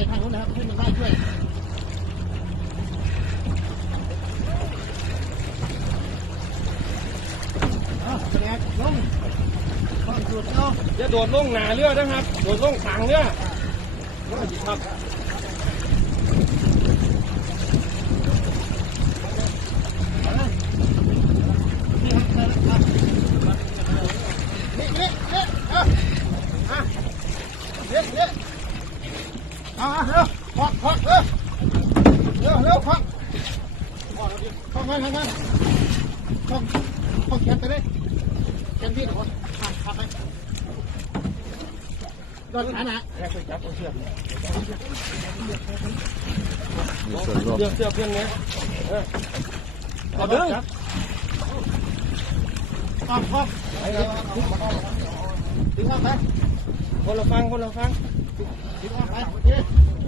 ไปทางนู้นนะครับขึ้นมาได้ช่วยแสดงลงต้องจุดเนาะอย่าโดดลงหนาเรือนะครับ โดดลงขางเรือครับนี่นี่นี่อะอะเยอะเยอะ à, à, khoác khoác khoác khoác khoác khoác khoác khoác khoác khoác kẹt tới đấy kẹt đi rồi khoác đấy rồi thả nè được được được nhé còn đứng còn không đứng không đấy con là phang con là phang 起来，来，起。